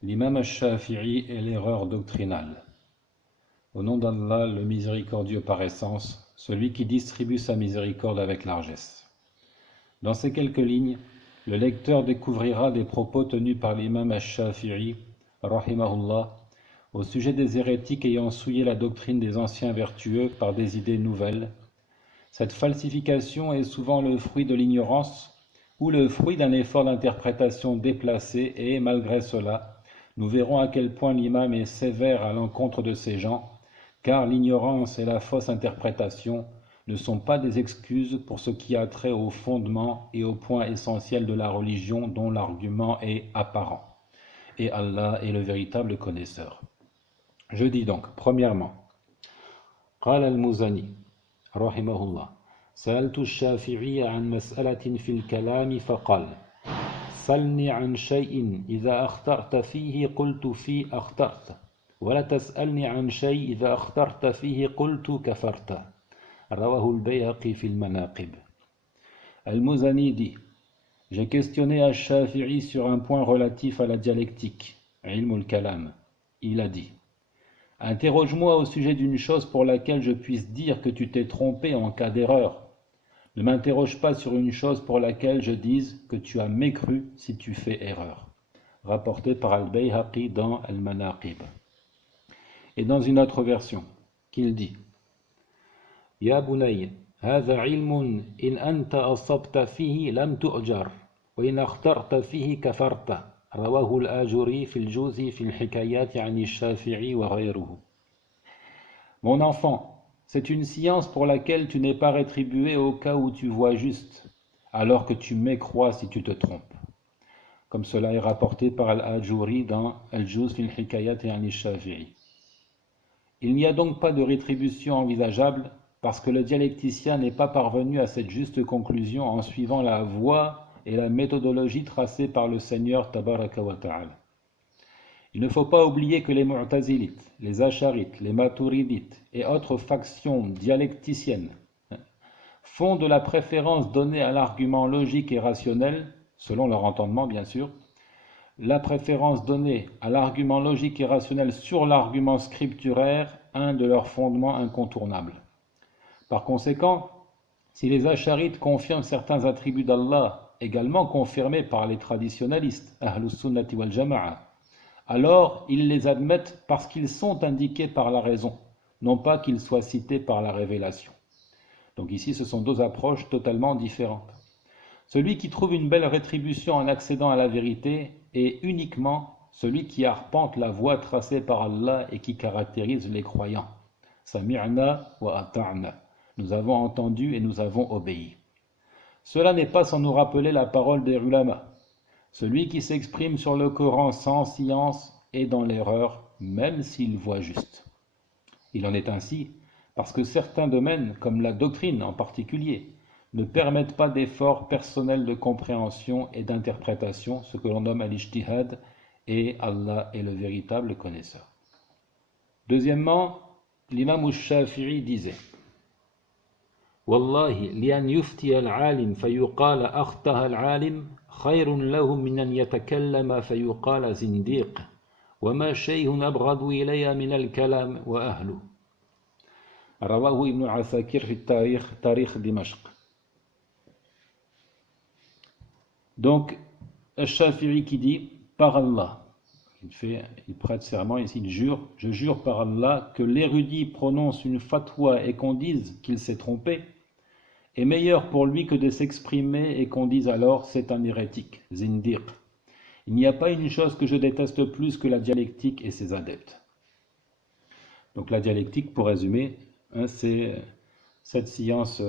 L'imam al-Shafi'i et l'erreur doctrinale. Au nom d'Allah, le miséricordieux par essence, celui qui distribue sa miséricorde avec largesse. Dans ces quelques lignes, le lecteur découvrira des propos tenus par l'imam al-Shafi'i, rahimahullah, au sujet des hérétiques ayant souillé la doctrine des anciens vertueux par des idées nouvelles. Cette falsification est souvent le fruit de l'ignorance ou le fruit d'un effort d'interprétation déplacé et, malgré cela, nous verrons à quel point l'imam est sévère à l'encontre de ces gens, car l'ignorance et la fausse interprétation ne sont pas des excuses pour ce qui a trait au fondement et au point essentiel de la religion dont l'argument est apparent. Et Allah est le véritable connaisseur. Je dis donc, premièrement, قال المزني رحمه الله سألت الشافعي عن مسألة في الكلام فقال سلني عن شيء إذا أخطأت فيه قلت فيه أخطأت ولا تسألني عن شيء إذا أخطأت فيه قلت كفرت رواه البيهقي في المناقب. Al-Muzani dit: J'ai questionné Al-Shafi'i sur un point relatif à la dialectique, ilm al-kalam. Il a dit: Interroge-moi au sujet d'une chose pour laquelle je puisse dire que tu t'es trompé en cas d'erreur. Ne m'interroge pas sur une chose pour laquelle je dise que tu as mécru si tu fais erreur. Rapporté par Al-Bayhaqi dans Al-Manaqib. Et dans une autre version, qu'il dit: Ya bunay, هذا علم إن أنت أصبت فيه لم تؤجر وإن أخطأت فيه كفرت رواه الآجري في الجوزي في الحكايات عن الشافعي وغيره. Mon enfant, c'est une science pour laquelle tu n'es pas rétribué au cas où tu vois juste, alors que tu mécrois si tu te trompes. Comme cela est rapporté par Al-Ajuri dans Al-Juz fil Hikayat et Al-Shafi'i. Il n'y a donc pas de rétribution envisageable parce que le dialecticien n'est pas parvenu à cette juste conclusion en suivant la voie et la méthodologie tracée par le Seigneur Tabaraka wa Ta'ala. Il ne faut pas oublier que les Mu'tazilites, les Asharites, les Maturidites et autres factions dialecticiennes font de la préférence donnée à l'argument logique et rationnel, selon leur entendement bien sûr, la préférence donnée à l'argument logique et rationnel sur l'argument scripturaire, un de leurs fondements incontournables. Par conséquent, si les Asharites confirment certains attributs d'Allah, également confirmés par les traditionalistes, Ahlus Sunnati wal Jama'a, alors ils les admettent parce qu'ils sont indiqués par la raison, non pas qu'ils soient cités par la révélation. Donc ici, ce sont deux approches totalement différentes. Celui qui trouve une belle rétribution en accédant à la vérité est uniquement celui qui arpente la voie tracée par Allah et qui caractérise les croyants. Sami'na wa ata'na. Nous avons entendu et nous avons obéi. Cela n'est pas sans nous rappeler la parole des ulama. Celui qui s'exprime sur le Coran sans science est dans l'erreur, même s'il voit juste. Il en est ainsi parce que certains domaines, comme la doctrine en particulier, ne permettent pas d'efforts personnels de compréhension et d'interprétation, ce que l'on nomme al-ijtihad, et Allah est le véritable connaisseur. Deuxièmement, l'imam al-Shafi'i disait: Wallahi, lian yufti al-alim fayuqala akhtaha al-alim khayrun lahu min an yatakallama fayuqala zindiq wa ma shay'un abghadu ilayya min al-kalam wa ahlu. Rawahu ibn Asakir fi Tarikh Dimashq. Donc, Al-Shafi'i qui dit, par Allah, il prête serment, ici il jure, je jure par Allah que l'érudit prononce une fatwa et qu'on dise qu'il s'est trompé, est meilleur pour lui que de s'exprimer et qu'on dise alors c'est un hérétique, zindiq. Il n'y a pas une chose que je déteste plus que la dialectique et ses adeptes. Donc la dialectique, pour résumer, c'est cette science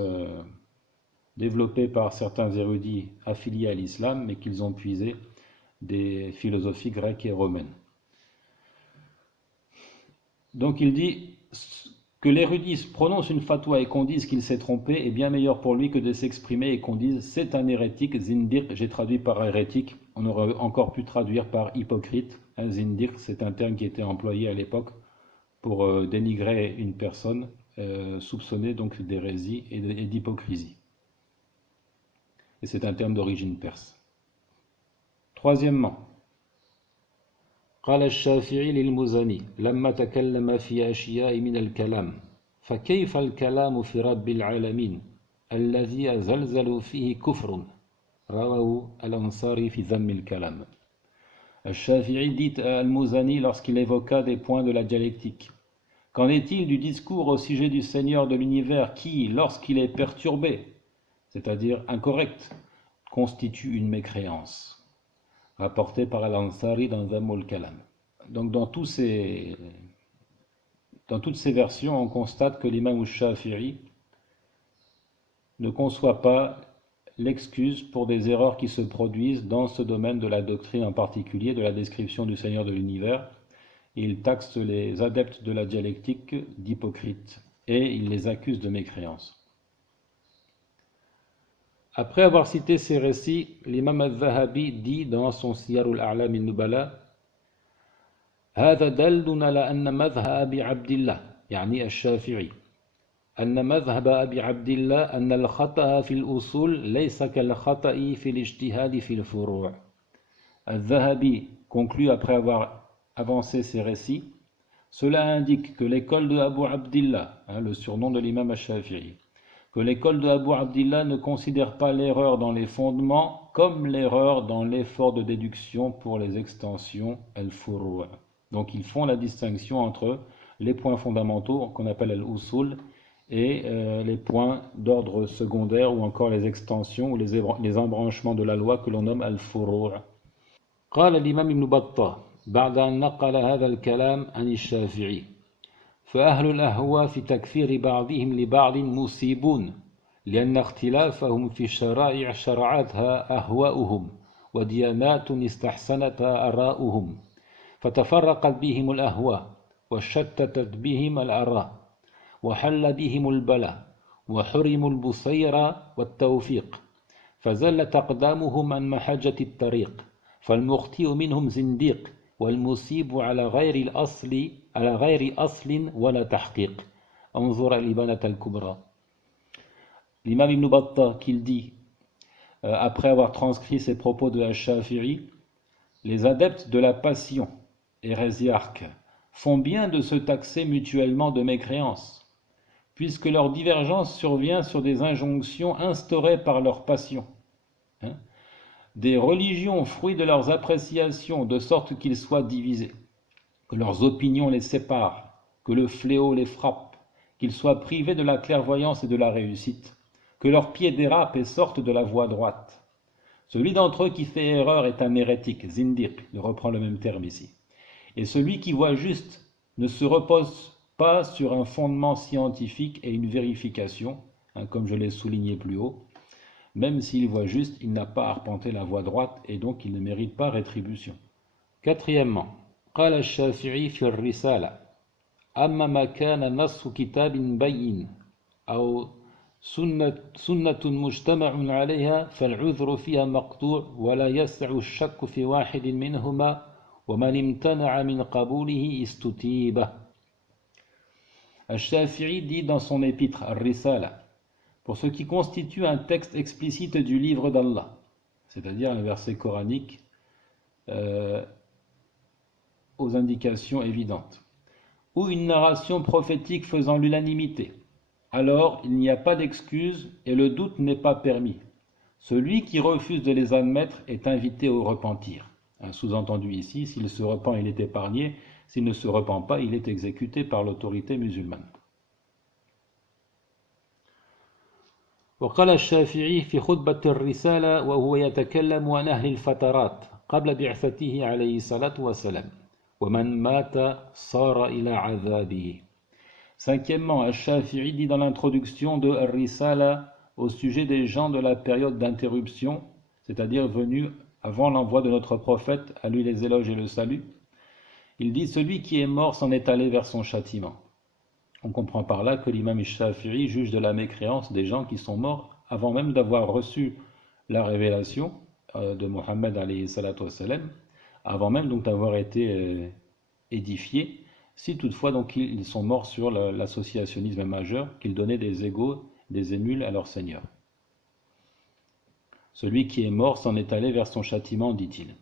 développée par certains érudits affiliés à l'islam, mais qu'ils ont puisé des philosophies grecques et romaines. Donc il dit que l'érudit prononce une fatwa et qu'on dise qu'il s'est trompé est bien meilleur pour lui que de s'exprimer et qu'on dise c'est un hérétique, zindiq, j'ai traduit par hérétique, on aurait encore pu traduire par hypocrite. Zindiq, c'est un terme qui était employé à l'époque pour dénigrer une personne soupçonnée donc d'hérésie et d'hypocrisie. Et c'est un terme d'origine perse. Troisièmement, قال الشافعي للمزني لما تكلم في أشياء من الكلام فكيف الكلام في رب العالمين الذي أزلزل فيه كفر رواه الأنصاري في ذم الكلام. Al-Shafi'i dit à Al-Muzani lorsqu'il évoqua des points de la dialectique: qu'en est-il du discours au sujet du Seigneur de l'univers qui, lorsqu'il est perturbé, c'est-à-dire incorrect, constitue une mécréance, rapporté par Al-Ansari dans Dhammul Kalam. Donc dans toutes ces versions, on constate que l'imam Shafi'i ne conçoit pas l'excuse pour des erreurs qui se produisent dans ce domaine de la doctrine, en particulier de la description du Seigneur de l'univers. Il taxe les adeptes de la dialectique d'hypocrites et il les accuse de mécréance. Après avoir cité ces récits, l'imam al-Zahabi dit dans son Siyar al-A'lam al-Nubala: هذا دل على أن مذهب أبي عبد الله يعني الشافعي أن مذهب أبي عبد الله أن الخطأ في الأصول ليس كالخطأ في الاجتهاد في الفروع. Al-Zahabi conclut après avoir avancé ces récits: cela indique que l'école de Abu Abdillah, le surnom de l'imam al-Shafi'i, que l'école de Abu Abdillah ne considère pas l'erreur dans les fondements comme l'erreur dans l'effort de déduction pour les extensions al-furu'. Donc ils font la distinction entre les points fondamentaux qu'on appelle al-usul et les points d'ordre secondaire ou encore les extensions ou les embranchements de la loi que l'on nomme al-furu'. قال الإمام ابن بطة بعد أن نقل هذا الكلام عن الشافعي: فأهل الأهواء في تكفير بعضهم لبعض مصيبون لأن اختلافهم في الشرائع شرعتها أهواؤهم وديانات استحسنتها آراؤهم فتفرقت بهم الأهواء وشتتت بهم الآراء وحل بهم البلاء وحرموا البصير والتوفيق فزلت أقدامهم عن محجة الطريق فالمخطئ منهم زنديق والمصيب على غير أصل ولا تحقيق. انظر الإبانة الكبرى. L'imam Ibn Battah qu'il dit après avoir transcrit ces propos de Al-Shafi'i: les adeptes de la passion hérésiarque font bien de se taxer mutuellement de mécréance, puisque leur divergence survient sur des injonctions instaurées par leur passion. Des religions fruits de leurs appréciations, de sorte qu'ils soient divisés, que leurs opinions les séparent, que le fléau les frappe, qu'ils soient privés de la clairvoyance et de la réussite, que leurs pieds dérapent et sortent de la voie droite. Celui d'entre eux qui fait erreur est un hérétique, zindiq, il reprend le même terme ici. Et celui qui voit juste ne se repose pas sur un fondement scientifique et une vérification, comme je l'ai souligné plus haut. Même s'il voit juste, il n'a pas arpenté la voie droite et donc il ne mérite pas rétribution. Quatrièmement, قال الشافعي في الرسالة: أما ما كان نص كتاب بين أو سنة مجتمع عليها فالعذر فيها مقطوع ولا يسع الشك في واحد منهما ومن امتنع من قبوله استتيب. Al-Shafi'i dit dans son épître Ar-Risala: pour ce qui constitue un texte explicite du livre d'Allah, c'est-à-dire un verset coranique aux indications évidentes, ou une narration prophétique faisant l'unanimité, alors il n'y a pas d'excuse et le doute n'est pas permis. Celui qui refuse de les admettre est invité au repentir. Un sous-entendu ici: s'il se repent, il est épargné; s'il ne se repent pas, il est exécuté par l'autorité musulmane. وقال الشافعي في خطبة الرسالة وهو يتكلم عن أهل الفترات قبل بعثته عليه الصلاة والسلام: ومن مات صار إلى عذابه. Cinquièmement, Al-Shafi'i dit dans l'introduction de Ar-Risala au sujet des gens de la période d'interruption, c'est-à-dire venus avant l'envoi de notre prophète, à lui les éloges et le salut, il dit: celui qui est mort s'en est allé vers son châtiment. On comprend par là que l'imam Shafi'i juge de la mécréance des gens qui sont morts avant même d'avoir reçu la révélation de Mohammed alayhi salatu wassalam, avant même donc d'avoir été édifiés, si toutefois donc ils sont morts sur l'associationnisme majeur, qu'ils donnaient des égaux, des émules à leur Seigneur. Celui qui est mort s'en est allé vers son châtiment, dit-il.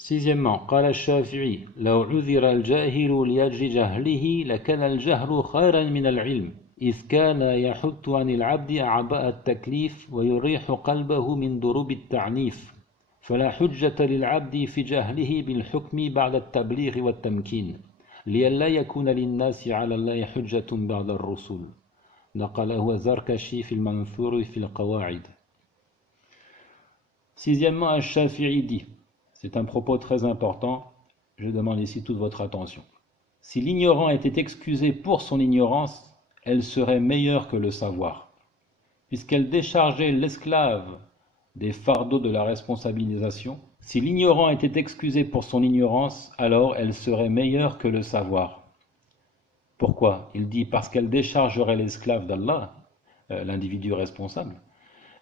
Sixièmement, قال الشافعي لو عذر الجاهل لأجل جهله لكان الجهل خيرا من العلم إذ كان يحط عن العبد أعباء التكليف ويريح قلبه من ضروب التعنيف فلا حجة للعبد في جهله بالحكم بعد التبليغ والتمكين لئلا يكون للناس على الله حجة بعد الرسل نقله الزركشي في المنثور في القواعد. Sixièmement, Al-Shafi'i dit, c'est un propos très important, je demande ici toute votre attention. Si l'ignorant était excusé pour son ignorance, elle serait meilleure que le savoir, puisqu'elle déchargeait l'esclave des fardeaux de la responsabilisation. Si l'ignorant était excusé pour son ignorance, alors elle serait meilleure que le savoir. Pourquoi? Il dit parce qu'elle déchargerait l'esclave d'Allah, l'individu responsable,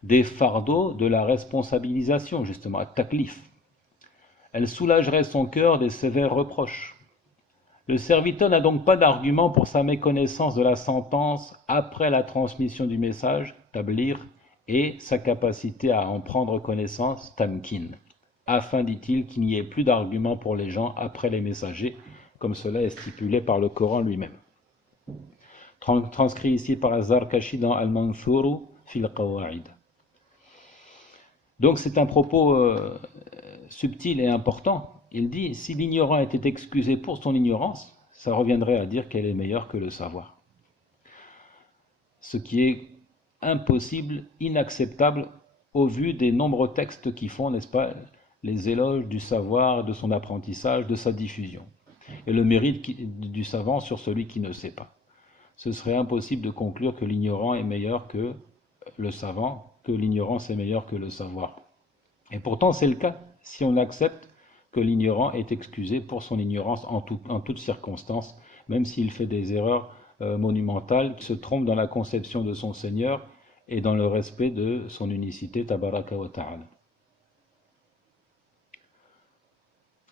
des fardeaux de la responsabilisation, justement, at-taklif. Elle soulagerait son cœur des sévères reproches. Le serviteur n'a donc pas d'argument pour sa méconnaissance de la sentence après la transmission du message, tablir, et sa capacité à en prendre connaissance, tamkin, afin, dit-il, qu'il n'y ait plus d'argument pour les gens après les messagers, comme cela est stipulé par le Coran lui-même. Transcrit ici par Az-Zarkashi dans Al-Manthuru fil Qawa'id. Donc c'est un propos subtil et important. Il dit, si l'ignorant était excusé pour son ignorance, ça reviendrait à dire qu'elle est meilleure que le savoir. Ce qui est impossible, inacceptable, au vu des nombreux textes qui font, n'est-ce pas, les éloges du savoir, de son apprentissage, de sa diffusion, et le mérite du savant sur celui qui ne sait pas. Ce serait impossible de conclure que l'ignorant est meilleur que le savant, que l'ignorance est meilleure que le savoir. Et pourtant c'est le cas, si on accepte que l'ignorant est excusé pour son ignorance en toutes circonstances, même s'il fait des erreurs monumentales, se trompe dans la conception de son Seigneur et dans le respect de son unicité, tabaraka wa ta'ala.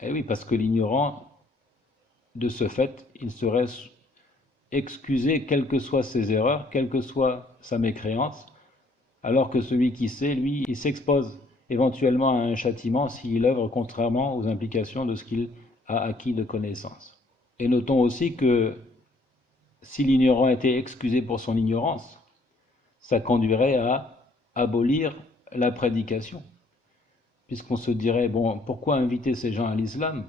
Et oui, parce que l'ignorant, de ce fait, il serait excusé quelles que soient ses erreurs, quelle que soit sa mécréance, alors que celui qui sait, lui, il s'expose éventuellement à un châtiment s'il œuvre contrairement aux implications de ce qu'il a acquis de connaissance. Et notons aussi que si l'ignorant était excusé pour son ignorance, ça conduirait à abolir la prédication. Puisqu'on se dirait, bon, pourquoi inviter ces gens à l'islam,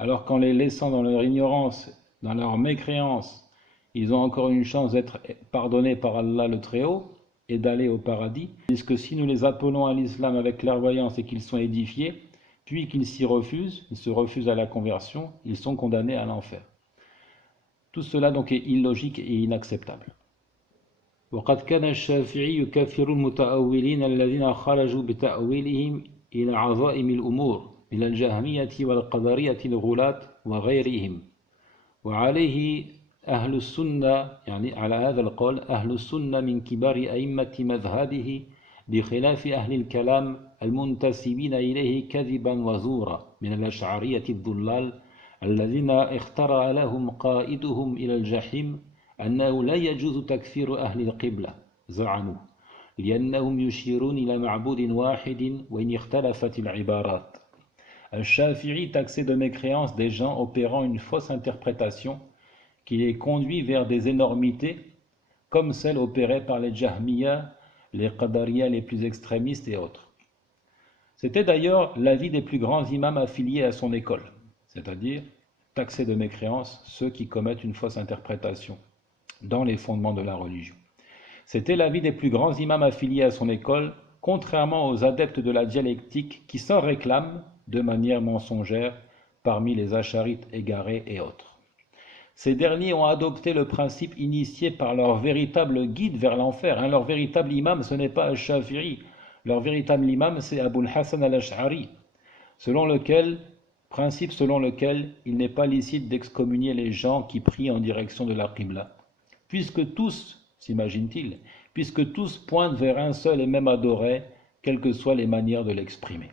alors qu'en les laissant dans leur ignorance, dans leur mécréance, ils ont encore une chance d'être pardonnés par Allah le Très-Haut et d'aller au paradis, puisque si nous les appelons à l'islam avec clairvoyance et qu'ils sont édifiés, puis qu'ils s'y refusent, ils se refusent à la conversion, ils sont condamnés à l'enfer. Tout cela donc est illogique et inacceptable. وقد كان الشافعي يكفر المتأولين الذين خرجوا بتأويلهم إلى عظائم الأمور من الجهمية والقدرية الغلاة وغيرهم وعليه أهل السنة يعني على هذا القول أهل السنة من كبار أئمة مذهبه بخلاف أهل الكلام المنتسبين إليه كذبا وزورا من الأشعرية الضلال الذين اخترع لهم قائدهم إلى الجحيم أنه لا يجوز تكفير أهل القبلة زعموا لأنهم يشيرون إلى معبود واحد وإن اختلفت العبارات. Al-Shafi'i taxait de mécréance des gens opérant une fausse interprétation qui les conduit vers des énormités comme celles opérées par les Jahmiya, les Qadariya les plus extrémistes et autres. C'était d'ailleurs l'avis des plus grands imams affiliés à son école, c'est-à-dire taxer de mécréance ceux qui commettent une fausse interprétation dans les fondements de la religion. C'était l'avis des plus grands imams affiliés à son école, contrairement aux adeptes de la dialectique qui s'en réclament de manière mensongère parmi les acharites égarés et autres. Ces derniers ont adopté le principe initié par leur véritable guide vers l'enfer. Leur véritable imam, ce n'est pas Al-Shafi'i. Leur véritable imam, c'est Abul Hassan al-Ash'ari, principe selon lequel il n'est pas licite d'excommunier les gens qui prient en direction de la Qibla. Puisque tous, s'imagine-t-il, puisque tous pointent vers un seul et même adoré, quelles que soient les manières de l'exprimer.